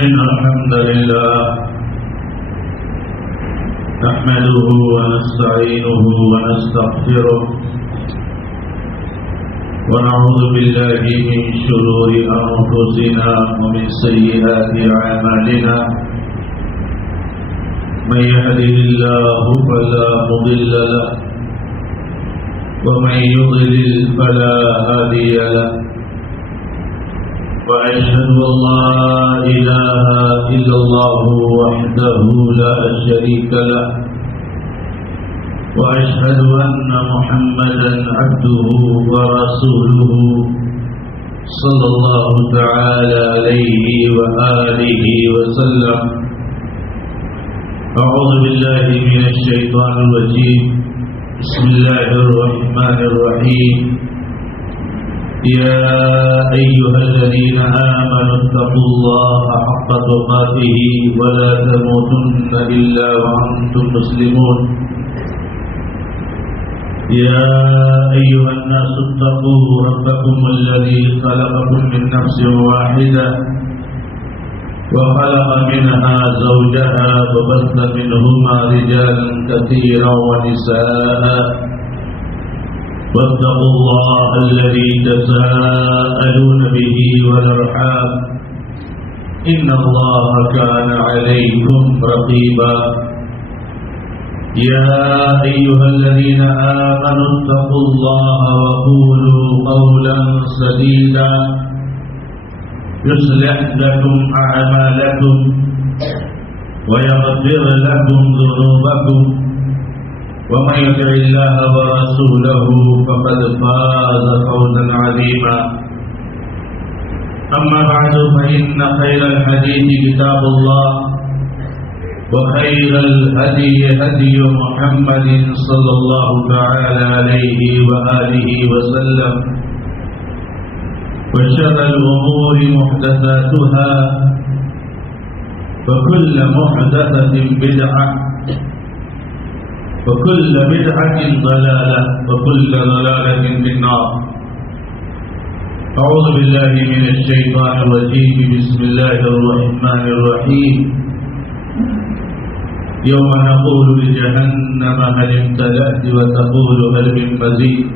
إن الحمد لله نحمده ونستعينه ونستغفره ونعوذ بالله من شرور أنفسنا ومن سيئات أعمالنا من يهده الله فلا مضل له ومن يضلل فلا هادي له وأشهد أن لا إله إلا الله وحده لا شريك له وأشهد أن محمدا عبده ورسوله صلى الله تعالى عليه وآله وسلم. أعوذ بالله من الشيطان الرجيم. بسم الله الرحمن الرحيم. يا أيها الذين آمنوا اتقوا الله حق تقاته ولا تموتن إلا وأنتم مسلمون. يا أيها الناس اتقوا ربكم الذي خلقكم من نفس واحدة وخلق منها زوجها وبث منهما رجالا كثيرا ونساء واتقوا الله الذي تساءلون به والأرحام إن الله كان عليكم رقيبا. يا أيها الذين آمنوا اتقوا الله وقولوا قولا سديدا يصلح لكم أعمالكم ويغفر لكم ذنوبكم ومن يطع الله ورسوله فقد فاز فوزا عظيما. أما بعد فإن خير الحديث كتاب الله وخير الهدي هدي محمد صلى الله تعالى عليه وآله وسلم وشر الأمور محدثاتها وكل محدثة بدعة وكل بدعة ضلالة وكل ضلالة في النار. أعوذ بالله من الشيطان الرجيم. بسم الله الرحمن الرحيم. يوم نقول لجهنم هل امتلأت وتقول هل من مزيد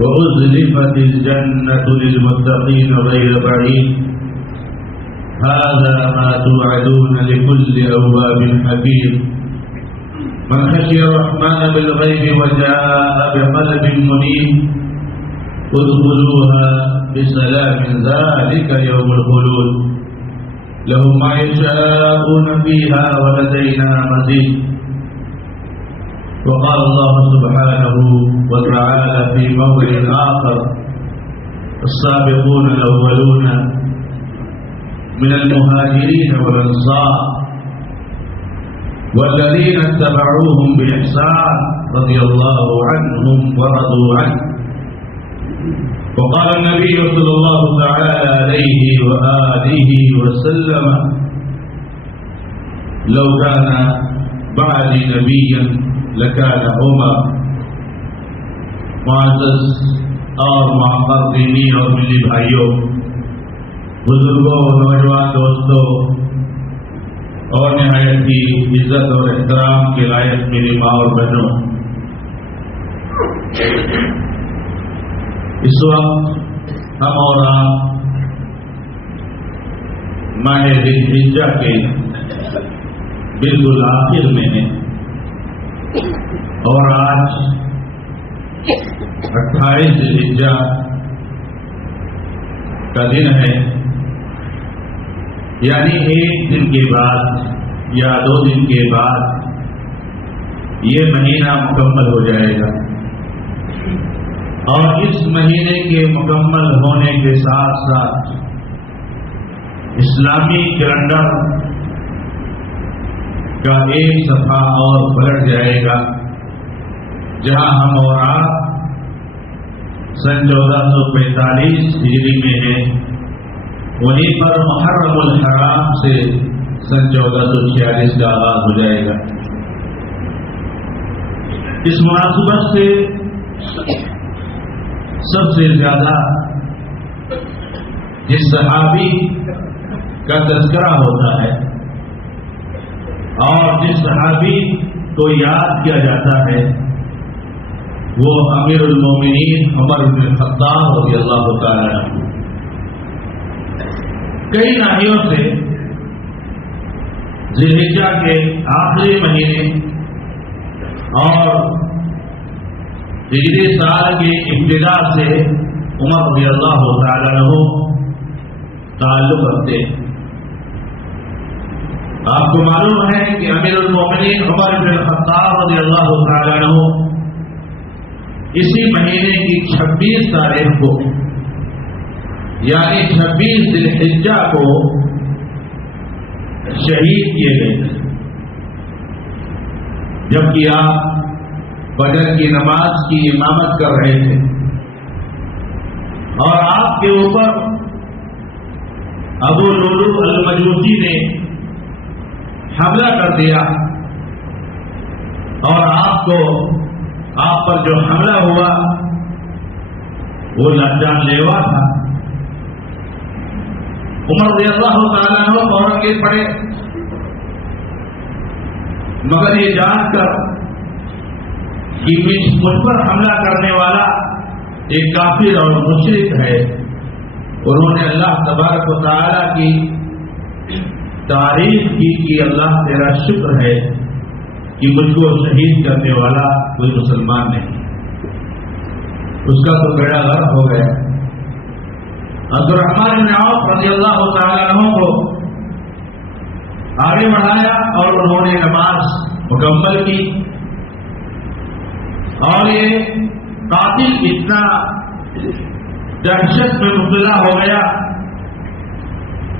وأزلفت الجنة للمتقين غير بعيد هذا ما توعدون لكل أواب حكيم. من خشي الرحمن بالغيب وجاء بقلب منيب ادخلوها بسلام ذلك يوم الخلود لهم ما يشاءون فيها ولدينا مزيد. وقال الله سبحانه وتعالى في موضع آخر السابقون الأولون من المهاجرين والأنصار والذين اتبعوهم بإحسان رضي الله عنهم ورضوا عنه. وقال النبي صلى الله تعالى عليه وآله وسلم لو كان بعدي نبيا لكان عمر. معزز اور معقدینی اور ملی بھائیوں، بزرگوں، نوجوان دوستوں اور نہایت ہی عزت اور احترام کے لائق میری ماں اور بہنوں، اس وقت ہم اور آپ ماہ ذی الحجہ کے بالکل آخر میں ہیں اور آج 28 ذی الحجہ کا دن ہے، یعنی ایک دن کے بعد یا 2 دن کے بعد یہ مہینہ مکمل ہو جائے گا، اور اس مہینے کے مکمل ہونے کے ساتھ ساتھ اسلامی کیلنڈر کا ایک صفحہ اور پلٹ جائے گا، جہاں ہم اور آپ سن 1445 ہجری میں ہیں، وہیں پر محرم الحرام سے سن 1446 کا آغاز ہو جائے گا. اس مناسبت سے سب سے زیادہ جس صحابی کا تذکرہ ہوتا ہے اور جس صحابی کو یاد کیا جاتا ہے وہ امیر المومنین عمر بن الخطاب رضی اللہ تعالی عنہ۔ کئی ناحیوں سے ذی الحجہ کے آخری مہینے اور ہجری سال کی ابتدا سے عمر رضی اللہ تعالی عنہ تعلق رکھتے ہیں۔ آپ کو معلوم ہے کہ امیر المومنین عمر بن الخطاب رضی اللہ تعالی عنہ اسی مہینے کی 26 تاریخ کو یعنی 26 ذی الحجہ کو شہید کیے گئے تھے، جبکہ آپ فجر کی نماز کی امامت کر رہے تھے اور آپ کے اوپر ابو لولو المجوسی نے حملہ کر دیا اور آپ پر جو حملہ ہوا وہ جان لیوا تھا۔ عمر رضی اللہ تعالیٰ عنہ فوراً گر پڑے، مگر یہ جان کر کہ مجھ پر حملہ کرنے والا ایک کافر اور مشرک ہے، انہوں نے اللہ تبارک و تعالیٰ کی تعریف کی کہ اللہ تیرا شکر ہے کہ مجھ کو شہید کرنے والا کوئی مسلمان نہیں، اس کا تو بیڑا غرق ہو گیا۔ عبدالرحمن بن عوف رضی اللہ تعالیٰ عنہ کو آگے بڑھایا اور انہوں نے نماز مکمل کی اور یہ قاتل اتنا دہشت میں مبتلا ہو گیا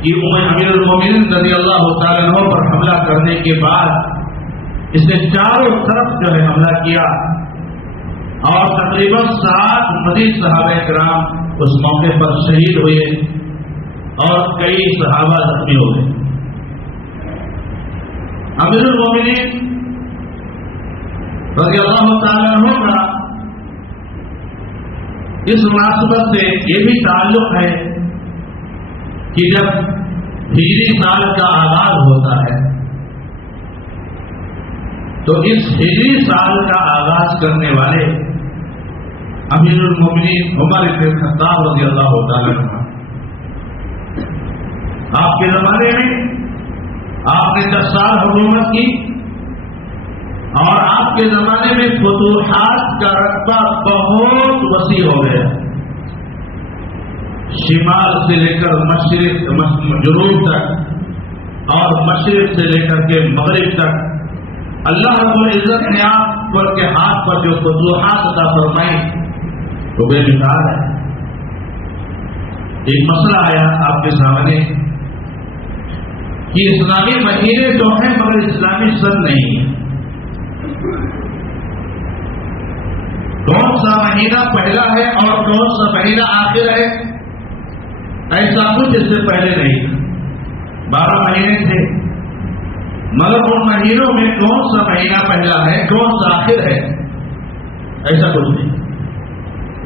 کہ امیر المومنین رضی اللہ تعالیٰ عنہ پر حملہ کرنے کے بعد اس نے چاروں طرف جو ہے حملہ کیا اور تقریباً 7 مزید صحابہ کرام اس موقع پر شہید ہوئے اور کئی صحابہ زخمی ہو گئے۔ امیر المومنین رضی اللہ تعالیٰ عنہ کا اس مناسبت سے یہ بھی تعلق ہے کہ جب ہجری سال کا آغاز ہوتا ہے تو اس ہجری سال کا آغاز کرنے والے امیر المومنین عمر بن الخطاب رضی اللہ تعالیٰ عنہ، آپ کے زمانے میں آپ نے 10 سال حکومت کی اور آپ کے زمانے میں فتوحات کا رقبہ بہت وسیع ہو گیا، شمال سے لے کر مشرق جنوب تک اور مشرق سے لے کر کے مغرب تک اللہ رب العزت نے آپ پر کے ہاتھ پر جو فتوحات عطا فرمائی وہ بے مثال ہے۔ ایک مسئلہ آیا آپ کے سامنے کہ اسلامی مہینے تو ہیں مگر اسلامی سن نہیں ہے، کون سا مہینہ پہلا ہے اور کون سا مہینہ آخر ہے، ایسا کچھ اس سے پہلے نہیں تھا۔ 12 مہینے تھے مگر ان مہینوں میں کون سا مہینہ پہلا ہے کون سا آخر ہے ایسا کچھ نہیں۔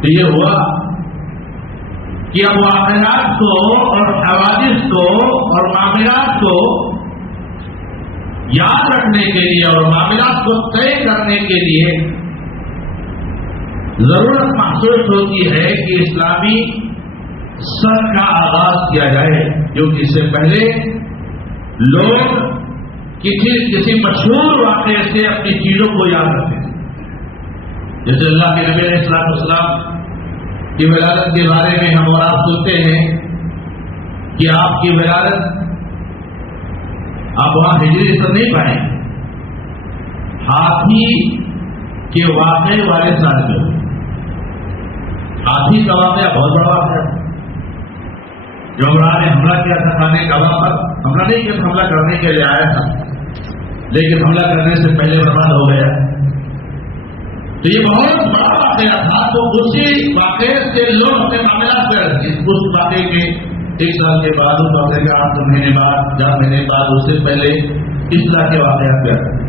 تو یہ ہوا کہ اب واقعات کو اور حوادث کو اور معاملات کو یاد رکھنے کے لیے اور معاملات کو طے کرنے کے لیے ضرورت محسوس ہوتی ہے کہ اسلامی سن کا آغاز کیا جائے، کیونکہ اس سے پہلے لوگ کسی مشہور واقعے سے اپنی چیزوں کو یاد رکھتے ہیں، جیسے اللہ کے نبی علیہ السلام کی ولادت کے بارے میں ہم اور آپ سنتے ہیں کہ آپ کی ولادت آپ وہاں ہجری سن نہیں پائیں، ہاتھی کے واقعے والے سال میں ہوئی۔ ہاتھی کا واقعہ بہت بڑا واقعہ ہے، جو عمران نے حملہ کیا تھا خانے کعبہ پر، حملہ نہیں کیا، حملہ کرنے کے لیے آیا تھا لیکن حملہ کرنے سے پہلے برباد ہو گیا، تو یہ بہت بڑا واقعہ تھا۔ تو اسی واقعے سے لوگ اپنے معاملات کر رہے تھے، اس واقعے کے 1 سال کے بعد، اس واقعے کے 8 مہینے بعد، 4 مہینے بعد، اس سے پہلے اس طرح کے واقعات کیا کرتے۔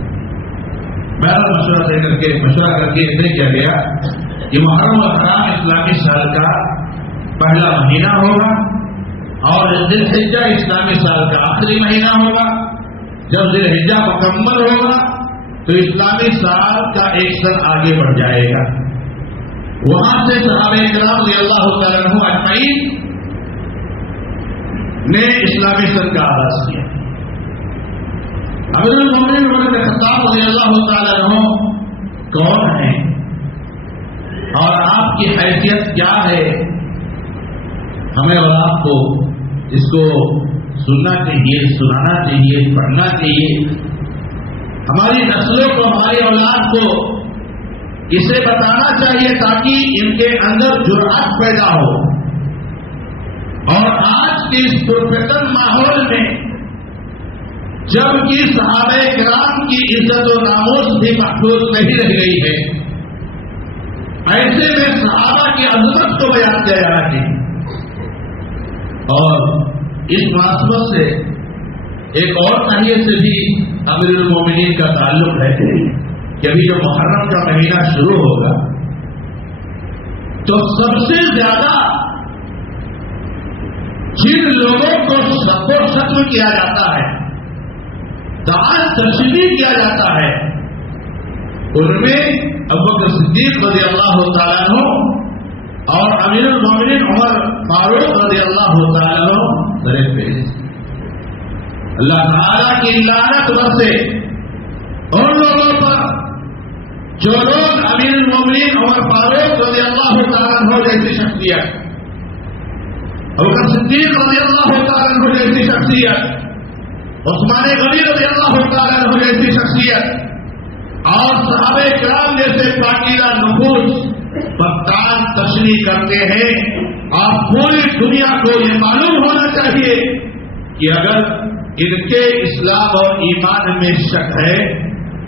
بہرحال مشورہ کر کے طے کیا گیا کہ محرم الحرام اسلامی سال کا پہلا مہینہ ہوگا اور ذی الحجہ اسلامی سال کا آخری مہینہ ہوگا. جب ذی الحجہ مکمل ہوگا تو اسلامی سال کا ایک سال آگے بڑھ جائے گا. وہاں سے صحابہ کرام رضی اللہ تعالیٰ عنہم اجمعین نے اسلامی سال کا آغاز کیا. امیر المومنین عمر بن خطاب رضی اللہ تعالیٰ عنہ کون ہیں اور آپ کی حیثیت کیا ہے؟ ہمیں اور آپ کو اس کو سننا چاہیے، سنانا چاہیے، پڑھنا چاہیے. ہماری نسلوں کو، ہماری اولاد کو اسے بتانا چاہیے تاکہ ان کے اندر جرأت پیدا ہو. اور آج کے اس پرفتن ماحول میں جب کہ صحابہ کرام کی عزت و ناموس بھی محفوظ نہیں رہ گئی ہے، ایسے میں صحابہ کی عظمت کو بیان کیا جانا چاہیے. اور اس مناسبت سے ایک اور ناحیے سے بھی امیر المومنین کا تعلق ہے کہ ابھی جو محرم کا مہینہ شروع ہوگا تو سب سے زیادہ جن لوگوں کو سب و ختم کیا جاتا ہے، دعوت تشریح کیا جاتا ہے، ان میں ابوبکر صدیق رضی اللہ تعالیٰ عنہ اور امیر المومنین عمر فاروق رضی اللہ تعالیٰ عنہ درے پیش. اللہ تعالیٰ کی لعنت برسے ان لوگوں پر جو لوگ امیر المومنین عمر فاروق رضی اللہ تعالیٰ عنہ جیسی شخصیت، ابوبکر صدیق رضی اللہ تعالیٰ عنہ جیسی شخصیت، عثمان غنی رضی اللہ تعالیٰ عنہ جیسی شخصیت اور صحابہ کرام جیسے پاکیزہ نفوس بختان تشریح کرتے ہیں. آپ پوری دنیا کو یہ معلوم ہونا چاہیے کہ اگر ان کے اسلام اور ایمان میں شک ہے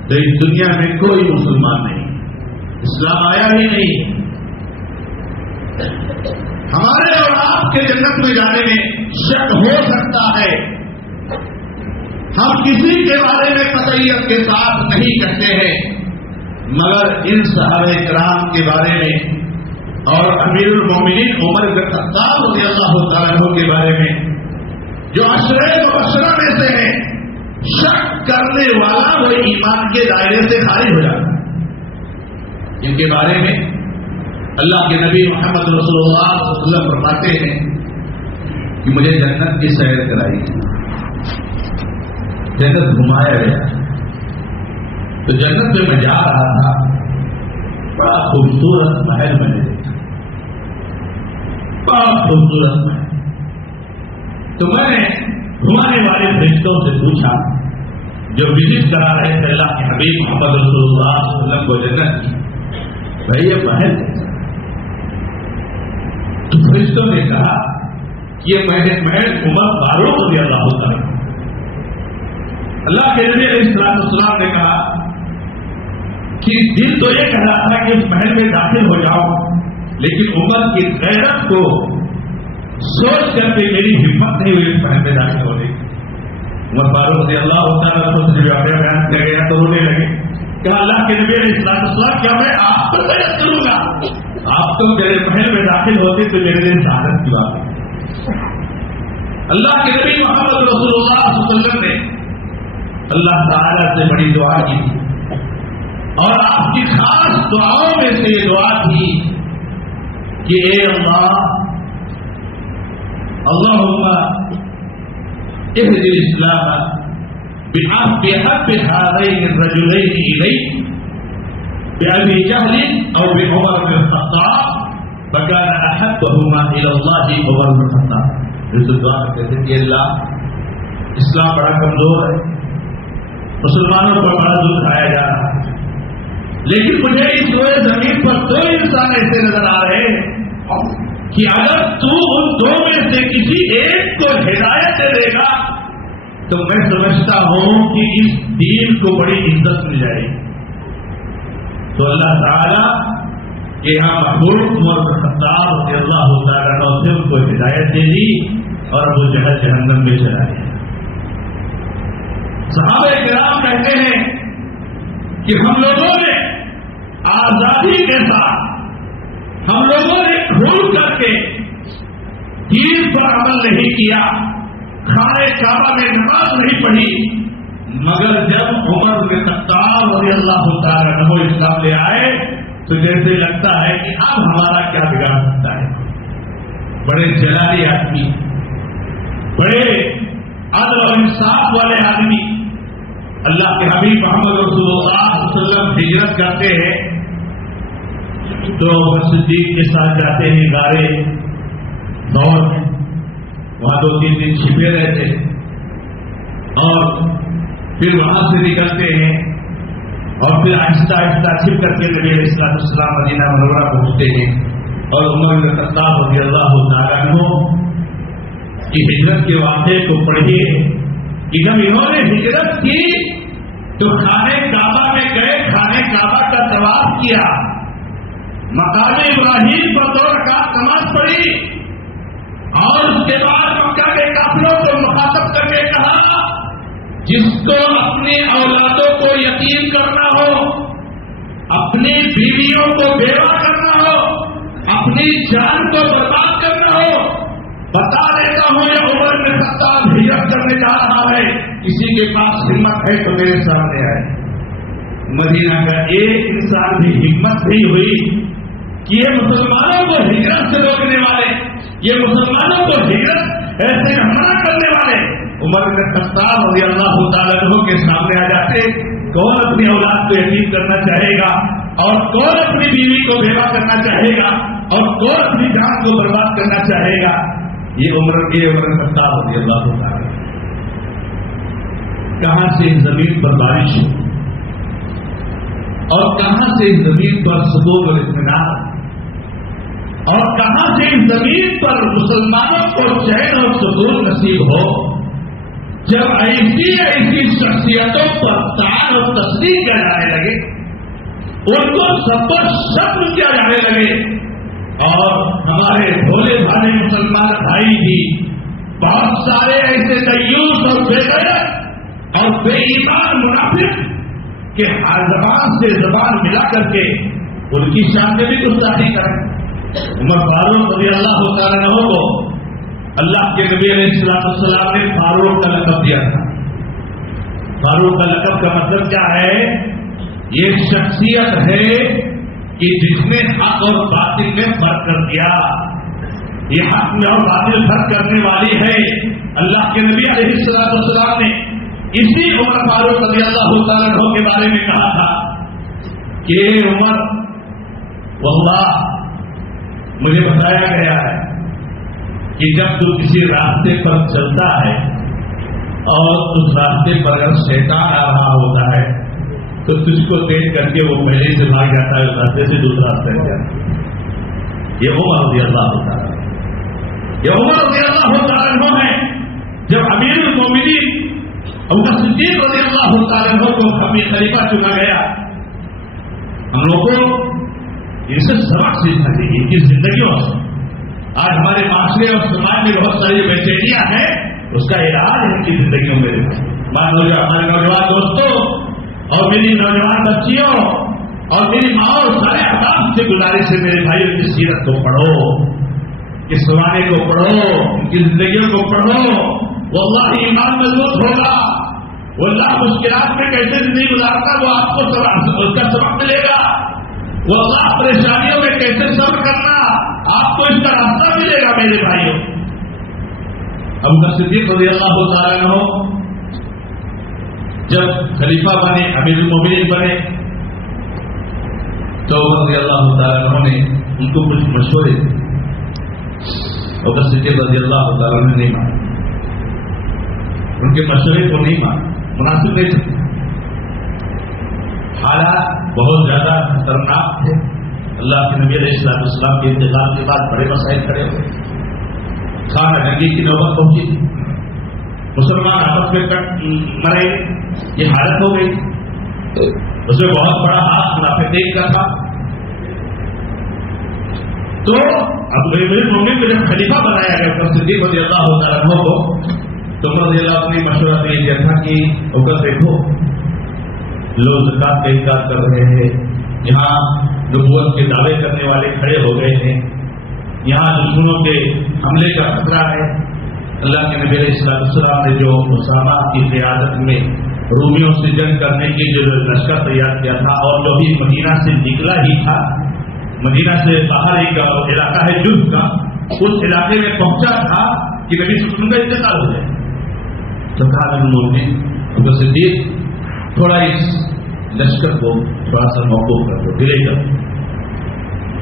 تو اس دنیا میں کوئی مسلمان نہیں، اسلام آیا ہی نہیں. ہمارے اور آپ کے جنت میں جانے میں شک ہو سکتا ہے، ہم کسی کے بارے میں قطعیت کے ساتھ نہیں کہتے ہیں، مگر ان صحابہ کرام کے بارے میں اور امیر المومنین عمر بن خطاب رضی اللہ تعالیٰ عنہ کے بارے میں جو عشرہ مبشرہ میں سے ہیں، شک کرنے والا وہ ایمان کے دائرے سے خارج ہو جاتا ہے. ان کے بارے میں اللہ کے نبی محمد رسول اللہ صلی اللہ علیہ وسلم فرماتے ہیں کہ مجھے جنت کی سیر کرائی، جنت گھمایا گیا. تو جنت میں میں جا رہا تھا، بڑا خوبصورت محل میں نے دیکھا، بڑا خوبصورت محل. تو میں نے گھمانے والے فرشتوں سے پوچھا جو وزٹ کرا رہے تھے اللہ کے حبیب محمد رسول اللہ صلی اللہ علیہ وسلم کو جنت کی، بھائی یہ محل کیسا؟ تو فرشتوں نے کہا یہ محل عمر فاروق رضی اللہ تعالیٰ. اللہ کے نبی علیہ السلام نے کہا کہ دل تو یہ کہہ رہا تھا کہ اس محل میں داخل ہو جاؤ، لیکن عمر کی غیرت کو سوچ کر کے میری ہمت نہیں ہوئی اس محل میں داخل ہونے کی. عمر فاروق رضی اللہ تعالیٰ سے بیان کیا گیا تو رونے لگے. کہا اللہ کے نبی علیہ السلام کیا میں آپ پر غیرت کروں گا؟ آپ تو میرے محل میں داخل ہوتے تو میرے لیے شہادت کی بات ہے. اللہ کے نبی محمد رسول اللہ صلی اللہ علیہ وسلم نے اللہ تعالیٰ سے بڑی دعا کی تھی اور آپ کی خاص دعاؤں میں سے یہ دعا تھی کہ اے اللہ، اللہم اہد الاسلام بحب هذين الرجلين الیک بأبی جہل او بعمر بن الخطاب فكان احبهما الى اللہ عمر بن الخطاب. اس دعا میں کہتے ہیں کہ اللہ، اسلام بڑا کمزور ہے، مسلمانوں پر بڑا دکھ آیا جا رہا ہے، لیکن مجھے اس روئے زمین پر دو انسان ایسے نظر آ رہے ہیں کہ اگر تو ان دو میں سے کسی ایک کو ہدایت دے دے گا تو میں سمجھتا ہوں کہ اس دین کو بڑی عزت مل جائے گی. تو اللہ تعالیٰ کے یہاں محبوب عمر بن خطاب رضی اللہ تعالیٰ عنہ سے ان کو ہدایت دے دی اور وہ جہنم میں چلا گیا. صحابہ کرام کہتے ہیں کہ ہم لوگوں نے آزادی کے ساتھ، ہم لوگوں نے کھول کر کے دین پر عمل نہیں کیا، خانہ کعبہ میں نماز نہیں پڑھی، مگر جب عمر بن خطاب رضی اللہ تعالیٰ عنہ اسلام لے آئے تو جیسے لگتا ہے کہ اب ہمارا کیا بگاڑ سکتا ہے۔ بڑے جلالی آدمی، بڑے عدل و انصاف والے آدمی، اللہ کے حبیب محمد رسول اللہ صلی اللہ علیہ وسلم ہجرت کرتے ہیں تو صدیق کے ساتھ جاتے ہیں غارے دور میں، وہاں 2-3 دن چھپے رہتے اور پھر وہاں سے نکلتے ہیں اور پھر آہستہ آہستہ چھپ کر کے نبی علیہ السلام مدینہ منورہ پہنچتے ہیں۔ اور عمر بن خطاب رضی اللہ تعالیٰ عنہ کی ہجرت کے واقعے کو پڑھیے کہ جب انہوں نے ہجرت کی تو خانہ کعبہ میں گئے، خانہ کعبہ کا طواف کیا، مقام ابراہیم پر 2 رکعت نماز پڑھی اور اس کے بعد مکہ کے کافروں کو مخاطب کر کے کہا جس کو اپنی اولادوں کو یتیم کرنا ہو، اپنی بیویوں کو بیوہ کرنا ہو، اپنی جان کو برباد کرنا ہو، بتا دیتا ہوں یہ عمر بن خطاب ہجرت کرنے جا رہا ہے، کسی کے پاس ہمت ہے تو میرے سامنے آئے۔ مدینہ کا ایک انسان بھی ہمت نہیں ہوئی کہ یہ مسلمانوں کو ہجرت سے روکنے والے، یہ مسلمانوں کو ہجرت ایسے منع کرنے والے عمر بن خطاب رضی اللہ تعالیٰ عنہ کے سامنے آ جاتے۔ کون اپنی اولاد کو یتیم کرنا چاہے گا اور کون اپنی بیوی کو بیوہ کرنا چاہے گا اور کون اپنی جان کو برباد کرنا چاہے گا؟ یہ عمر بن خطاب رضی اللہ تعالیٰ۔ کہاں سے اس زمین پر بارش ہو اور کہاں سے اس زمین پر سکون اور اطمینان اور کہاں سے اس زمین پر مسلمانوں کو چین اور سکون نصیب ہو جب ایسی شخصیتوں پر تعان اور تصدیق کیا جانے لگے، ان کو سب پر شتم کیا جانے لگے اور ہمارے بھولے بھالے مسلمان بھائی بھی بہت سارے ایسے دیوس اور بے غیرت اور بے ایمان منافق کہ ہر زبان سے زبان ملا کر کے ان کی شان میں بھی گستاخی کریں۔ عمر فاروق رضی اللہ تعالیٰ عنہ کو اللہ کے نبی علیہ السلام نے فاروق کا لقب دیا تھا۔ فاروق کا لقب کا مطلب کیا ہے؟ یہ شخصیت ہے کہ جس نے حق اور باطل میں فرق کر دیا، یہ حق میں اور باطل فرق کرنے والی ہے۔ اللہ کے نبی علیہ السلام نے اسی عمر فاروق رضی اللہ تعالیٰ عنہ کے بارے میں کہا تھا کہ عمر واللہ مجھے بتایا گیا ہے کہ جب تو کسی راستے پر چلتا ہے اور اس راستے پر اگر شیطان آ رہا ہوتا ہے تو تجھ کو دیکھ کر کے وہ پہلے سے بھاگ جاتا ہے، اس راستے سے دوسرا راستے میں جاتا ہے۔ یہ عمر رضی اللہ ہوتا ہے، یہ عمر رضی اللہ تعالیٰ عنہ ہے۔ جب امیر المومنین ابوبکر صدیق رضی اللہ تعالیٰ عنہ کو خلیفہ چنا گیا، ہم لوگوں کو ان سے سبق سیکھنا چاہیے، ان کی زندگیوں سے۔ آج ہمارے معاشرے اور سماج میں بہت ساری بے چینیاں ہیں، اس کا علاج ان کی زندگیوں میں ہمارے نوجوان دوستوں اور میری نوجوان بچیوں اور میری ماں اور سارے احباب سے گزارش ہے میرے بھائیوں کی سیرت کو پڑھو، اس زمانے کو پڑھو، ان کی زندگیوں کو پڑھو، واللہ ایمان مضبوط ہوگا، واللہ مشکلات میں کیسے زندگی گزارتا وہ آپ کو اس کا سبق ملے گا، واللہ پریشانیوں میں کیسے صبر کرنا آپ کو اس کا راستہ ملے گا میرے بھائیوں۔ ابوبکر صدیق رضی اللہ تعالیٰ عنہ جب خلیفہ بنے، امیر المومنین بنے، تو رضی اللہ تعالیٰ عنہ نے ان کو کچھ مشورے ابوبکر صدیق رضی اللہ تعالیٰ عنہ نے نہیں مانے، ان کے مشورے کو نہیں مانا، مناسب نہیں سکتے۔ حالات بہت زیادہ خطرناک تھے، اللہ کے نبی علیہ السلام کے انتقال کے بعد بڑے مسائل کھڑے ہوئے، خانہ جنگی کی نوبت پہنچی، مسلمان آپس میں مرے، یہ حالت ہو گئی۔ اس میں بہت بڑا ہاتھ منافقین کا تھا۔ تو اب امیر المومنین کو جب خلیفہ بنایا گیا ابوبکر صدیق رضی اللہ تعالیٰ عنہ کو، تو عمر رضی اللہ نے مشورہ دیا تھا کہ ابوبکر دیکھو لوگ زکات کا انکار کر رہے ہیں، یہاں نبوت کے دعوے کرنے والے کھڑے ہو گئے ہیں، یہاں دشمنوں کے حملے کا خطرہ ہے. اللہ کے نبی علیہ السلام نے جو اسامہ کی قیادت میں رومیوں سے جنگ کرنے کے جو لشکر تیار کیا تھا، اور جو بھی مدینہ سے نکلا ہی تھا، مدینہ سے باہر ایک علاقہ ہے جز کا، اس علاقے میں پہنچا تھا کہ نبی صلی اللہ علیہ وسلم کا انتقال ہو جائے. تو کہا لوگوں نے ابو صدیق تھوڑا اس لشکر کو تھوڑا سا موقوف کر دو، ڈیلے کر دو،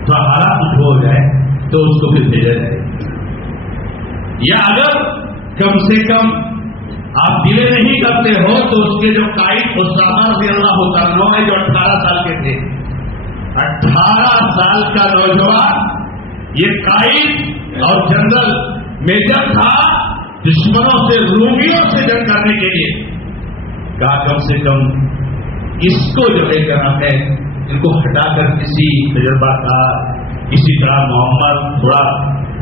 تو حالات کچھ ہو جائے تو اس کو پھر بھیجا جائے. یا اگر کم سے کم آپ ڈیلے نہیں کرتے ہو تو اس کے جو قائد اسامہ رضی اللہ عنہ ہے، جو 18 سال کے تھے، 18 سال کا نوجوان یہ قائد اور جنرل میجر تھا، دشمنوں سے رومیوں سے جنگ کرنے کے لیے. کہا کم سے کم اس کو جو ہے کیا نام ہے، ان کو ہٹا کر کسی تجربہ کار، کسی طرح محمد تھوڑا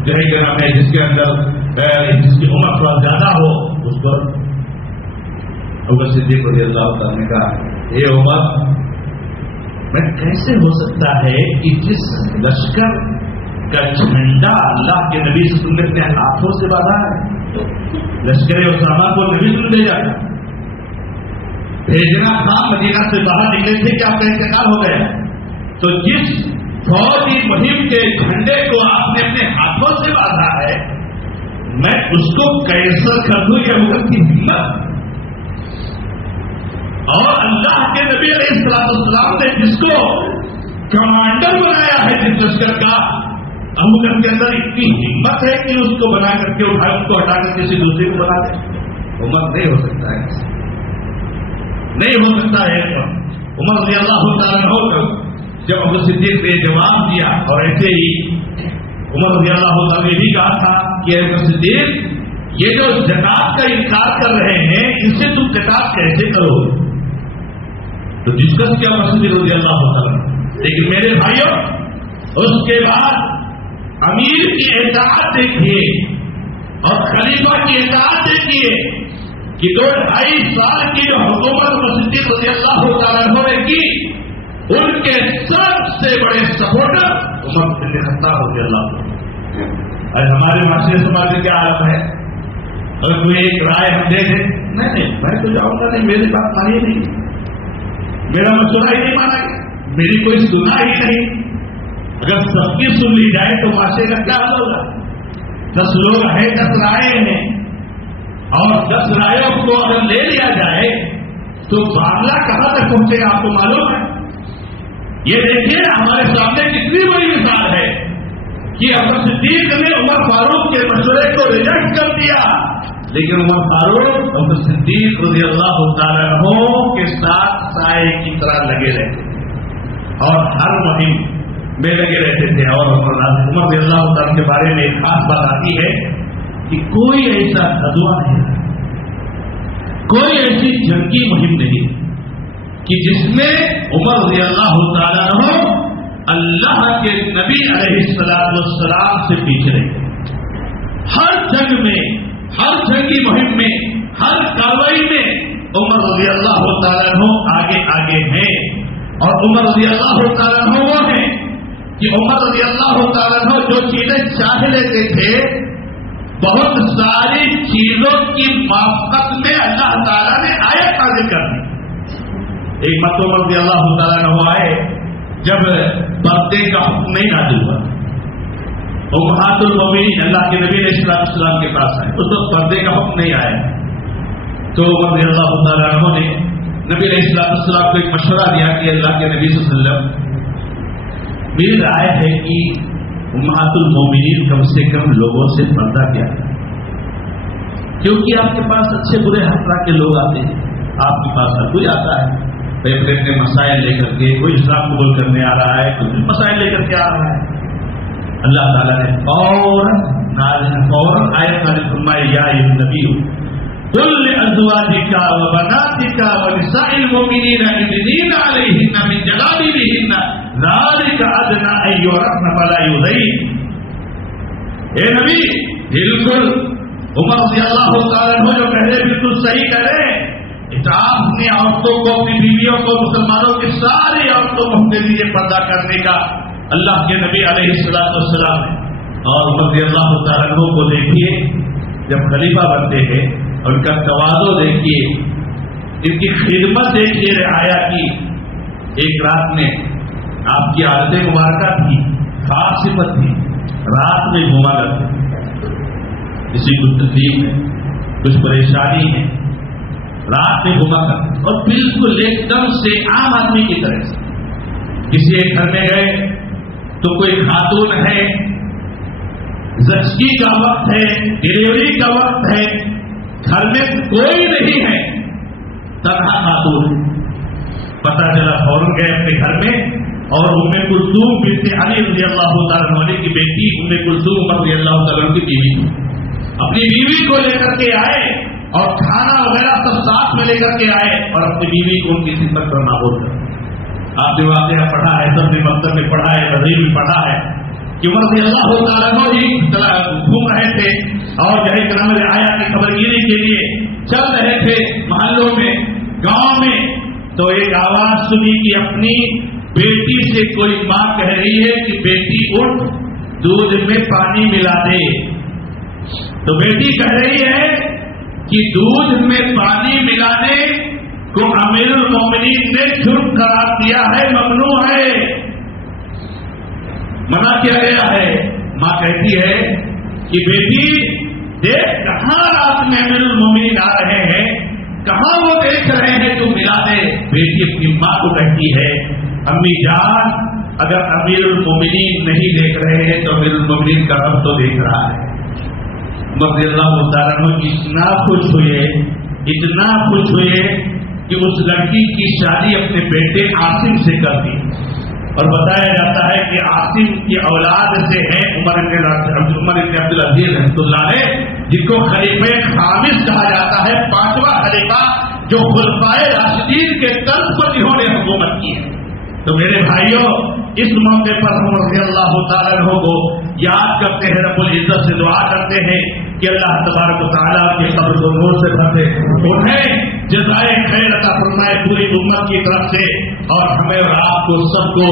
جو ہے کیا نام ہے جس کے اندر جس کی عمر تھوڑا زیادہ ہو، اس پر. ابو صدیق رضی اللہ عنہ نے کہا اے عمر، میں کیسے ہو سکتا ہے کہ جس لشکر کا جھنڈا اللہ کے نبی صلی اللہ علیہ وسلم نے اپنے ہاتھوں سے باندھا ہے، لشکر اسامہ کو نبی صلی اللہ علیہ وسلم بھیجا تھا، بھیجنا تھا، مدینہ سے باہر نکلے تھے کہ آپ کا انتقال ہو گیا، تو جس فوجی مہم کے جھنڈے کو آپ نے اپنے ہاتھوں سے باندھا ہے، میں اس کو کیسر کر دوں؟ یہ مغل کی ہمت. اور اللہ کے نبی علیہ السلام نے جس کو کمانڈر بنایا ہے جس لشکر کا، ابو بکر کے اندر اتنی ہمت ہے کہ اس کو بنا کر کے اٹھا، اس کو ہٹا کر کسی دوسرے کو بنا دے. عمر نہیں ہو سکتا ہے، نہیں ہو سکتا ہے. عمر رضی اللہ تعالیٰ عنہ جب ابو صدیق نے جواب دیا، اور ایسے ہی عمر رضی اللہ تعالیٰ نے بھی کہا تھا کہ ابو صدیق یہ جو زکات کا انکار کر رہے ہیں، اس سے تم زکات کیسے کرو؟ تو ڈسکس کیا ابو صدیق رضی اللہ تعالیٰ. لیکن میرے بھائیوں، اس کے بعد امیر کی اطاعت دیکھیے اور خلیفہ کی اطاعت دیکھیے کہ 2-2.5 سال کی جو حکومت ابو صدیق رضی اللہ تعالیٰ عنہ نے کی، ان کے سب سے بڑے سپورٹر عمر بن خطاب رضی اللہ عنہ. اور ہمارے معاشرے سماج میں کیا حالت ہے؟ اگر کوئی ایک رائے ہم دے دیں، نہیں میں تو جاؤں گا نہیں، میری بات مانی نہیں، میرا مشورہ ہی نہیں مانا گیا، میری کوئی سنا ہی نہیں. اگر سب کی سن لی جائے تو معاشرے کا کیا حل ہوگا؟ 10 لوگ ہیں، 10 رائے ہیں، اور 10 رائےوں کو اگر لے لیا جائے تو معاملہ کہاں تک پہنچے گا؟ آپ کو معلوم ہے. یہ دیکھیے ہمارے سامنے کتنی بڑی مثال ہے کہ ابو صدیق نے عمر فاروق کے مشورے کو ریجیکٹ کر دیا، لیکن عمر فاروق ابو صدیق رضی اللہ تعالیٰ عنہ کے ساتھ سائے کی طرح لگے رہتے اور ہر مہم میں لگے رہتے تھے. اور عمر رضی اللہ تعالیٰ کے بارے میں ایک خاص بات آتی ہے کہ کوئی ایسا غزوہ نہیں، کوئی ایسی جنگی مہم نہیں کہ جس میں عمر رضی اللہ تعالیٰ عنہ اللہ کے نبی علیہ السلام سے پیچھے رہے. ہر جنگ میں، ہر جنگی مہم میں، ہر کارروائی میں عمر رضی اللہ تعالیٰ عنہ آگے آگے ہیں. اور عمر رضی اللہ تعالیٰ عنہ وہ ہیں کہ عمر رضی اللہ تعالیٰ عنہ جو چیزیں چاہ لیتے تھے، بہت ساری چیزوں کی موافقت میں اللہ تعالیٰ نے آیت نازل کر دی. ایک مرتبہ عمر رضی اللہ تعالیٰ عنہ آئے جب پردے کا حکم نہیں نازل ہوا، امہات المومنین اللہ کے نبی علیہ السلام کے پاس آئے، اس وقت پردے کا حکم نہیں آیا. تو عمر رضی اللہ تعالیٰ عنہ نے نبی علیہ السلام کو ایک مشورہ دیا کہ اللہ کے نبی صلی اللہ علیہ وسلم، میری رائے ہے کہ امہات المومنین کم سے کم لوگوں سے پردہ کیا، کیونکہ آپ کے پاس اچھے برے ہر طرح کے لوگ آتے ہیں، آپ کے پاس ہر کوئی آتا ہے اپنے اپنے مسائل لے کر کے، کوئی اسلام قبول کرنے آ رہا ہے، کوئی مسائل لے کر کے آ رہا ہے. اللہ تعالیٰ نے فوراً آیت نازل فرمائی، یا ایھا النبی قل لأزواجک وبناتک ونساء المؤمنین یدنین علیہن من جلابیبہن ذلک ادنی ان یعرفن فلا یؤذین. اے نبی، بالکل عمر رضی اللہ تعالیٰ عنہ جو کہہ رہے بالکل صحیح کہہ رہے. آپ اپنی عورتوں کو، اپنی بیویوں کو، مسلمانوں کی ساری عورتوں کو حکم دیجیے پردہ کرنے کا اللہ کے نبی علیہ السلام نے. اور رضی اللہ تعالیٰ عنہ کو دیکھیے جب خلیفہ بنتے ہیں، ان کا تواضع دیکھیے، ان کی خدمت دیکھیے رعایا کی. ایک رات میں آپ کی عادت مبارکہ تھی، خاص صفت تھی، رات میں گھوما کرتے. کسی کو تکلیف ہے، کچھ پریشانی ہے، رات میں گھوما کرتے، اور بالکل ایک دم سے عام آدمی کی طرح سے. کسی ایک گھر میں گئے تو کوئی خاتون ہے، زچگی کا وقت ہے، ڈلیوری کا وقت ہے، گھر میں کوئی نہیں ہے، تنہا خاتون. پتہ چلا فوراً گئے اپنے گھر میں، اور ام کلثوم بنت علی رضی اللہ تعالیٰ عنہ کی بیٹی ام کلثوم رضی اللہ تعالیٰ عنہ کی بیوی، اپنی بیوی کو لے کر کے آئے اور کھانا وغیرہ سب ساتھ میں لے کر کے آئے، اور اپنی بیوی کو ان کی خدمت کرنا ہوتا. آپ نے واقعہ پڑھا ہے، سب نے مکتب میں پڑھا ہے، تحریر میں پڑھا ہے کہ عمر رضی اللہ تعالیٰ عنہ ہی گھوم رہے تھے اور جو ہے کرم رعایا کی خبرگیری کے لیے چل رہے تھے محلوں میں، گاؤں میں. تو ایک آواز سنی کہ اپنی بیٹی سے کوئی ماں کہہ رہی ہے کہ بیٹی اٹھ دودھ میں پانی ملا دے. تو بیٹی کہہ رہی ہے کہ دودھ میں پانی ملانے کو امیر المومنین نے جرم قرار دیا ہے، ممنوع ہے، منع کیا گیا ہے. ماں کہتی ہے کہ بیٹی دیکھ کہاں رات میں امیر المومنین آ رہے ہیں، کہاں وہ دیکھ رہے ہیں، تو ملا دے. بیٹی اپنی ماں کو کہتی ہے امی جان اگر امیر المومنین نہیں دیکھ رہے ہیں تو امیر المومنین کا رب تو دیکھ رہا ہے. رضی اللہ تعالیٰ عنہ اتنا خوش ہوئے، اتنا خوش ہوئے کہ اس لڑکی کی شادی اپنے بیٹے عاصم سے کر دی. اور بتایا جاتا ہے کہ عاصم کی اولاد سے ہے عمر ابن عبدالعزیز رحمۃ اللہ علیہ، جن کو خلیفہ خامس کہا جاتا ہے، 5واں خلیفہ جو خلفائے راشدین کے طرز پر جنہوں نے حکومت کی ہے. تو میرے بھائیوں، اس موقع پر ہم رضی اللہ تعالیٰ عنہ کو یاد کرتے ہیں، رب العزت سے دعا کرتے ہیں کہ اللہ تبارک و تعالیٰ کی قبر کو نور سے بھر دے، انہیں جزائے خیر عطا فرمائے پوری امت کی طرف سے، اور ہمیں اور آپ کو سب کو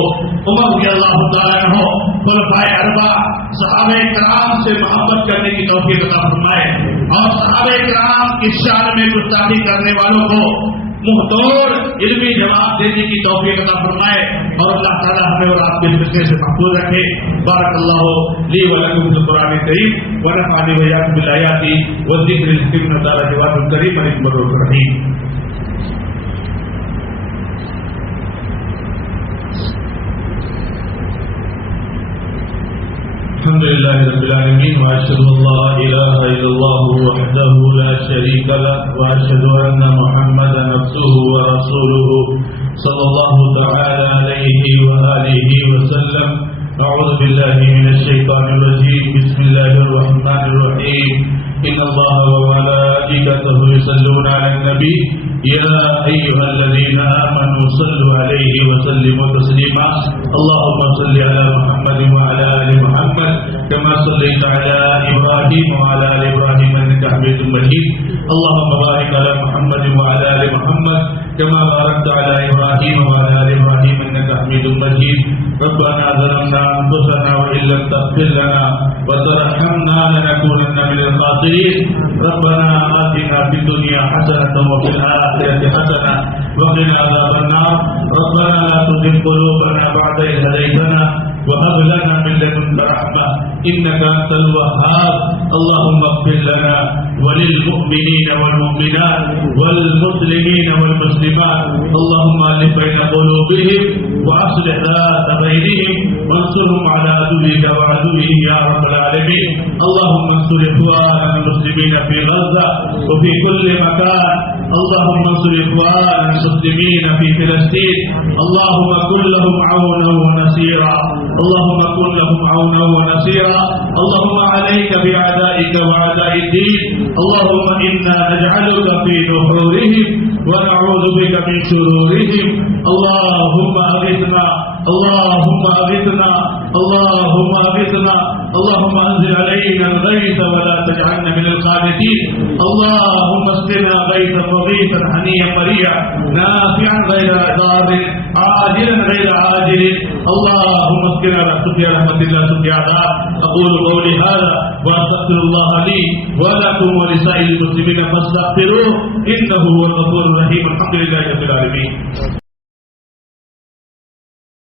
عمر رضی اللہ تعالیٰ عنہ، خلفائے اربعہ، صحابہ کرام سے محبت کرنے کی توفیق عطا فرمائے، اور صحابہ کرام کی شان میں گستاخی کرنے والوں کو منہ توڑ علمی جواب دینے کی توفیق عطا فرمائے، اور اللہ تعالیٰ ہمیں اور آپ کے فتنے سے محفوظ رکھے. بارک اللہ لی ولکم فی القرآن الکریم ونفعنی وإیاکم بالآیات والذکر الحکیم. تعالیٰ جواد الکریم ملک الرحیم. الحمد لله رب العالمين، واشهد ان لا اله الا الله وحده لا شريك له، واشهد ان محمدا عبده ورسوله صلى الله تعالى عليه واله وسلم. اعوذ بالله من الشيطان الرجيم، بسم الله الرحمن الرحيم. ان الله وملائكته يصلون على النبي يا ايها الذين امنوا صلوا عليه وسلموا تسليما. اللهم صل على محمد وعلى ال محمد كما صليت على ابراهيم وعلى ال ابراهيم انك حميد مجيد. اللهم بارك على محمد وعلى ال محمد كما باركت على ابراهيم وعلى ال ابراهيم انك حميد مجيد. ربنا ظلمنا انفسنا وان لم تغفر لنا وترحمنا لنكونن من الخاسرين. ربنا آتنا في الدنيا حسنة وفي الآخرة حسنة وقنا عذاب النار. ربنا لا تزغ قلوبنا بعد إذ هديتنا وهب لنا من لدنك رحمة إنك أنت الوهاب. اللهم اغفر لنا وللمؤمنين والمؤمنات والمسلمين والمسلمات. اللهم ألف بين قلوبهم وأصلح ذات بينهم وانصرهم على عدوك وعدوهم يا رب العالمين. اللهم انصر إخواننا المسلمين في غزة وفي كل مكان. اللهم انصر إخواننا المسلمين في فلسطين. اللهم كن لهم عونا ونصيرا. اللهم كن لهم عونا ونصيرا. اللهم عليك بأعدائك وأعداء الدين. اللهم إنا نجعلك في نحورهم ونعوذ بك من شرورهم. اللهم أغثنا اللهم أغثنا اللهم أغثنا اللهم أنزل علينا الغيث ولا تجعلنا من القانتين اللهم اسقنا غيثا مغيثا هنيا مريعا نافعا غير ضار عاجلا غير عاجل اللهم اسقنا على سقيا رحمة الله سقيا عذاب. أقول قولي هذا وأستغفر الله لي ولكم ولسائر المسلمين فاستغفروه إنه هو الغفور الرحيم. الحمد لله رب العالمين.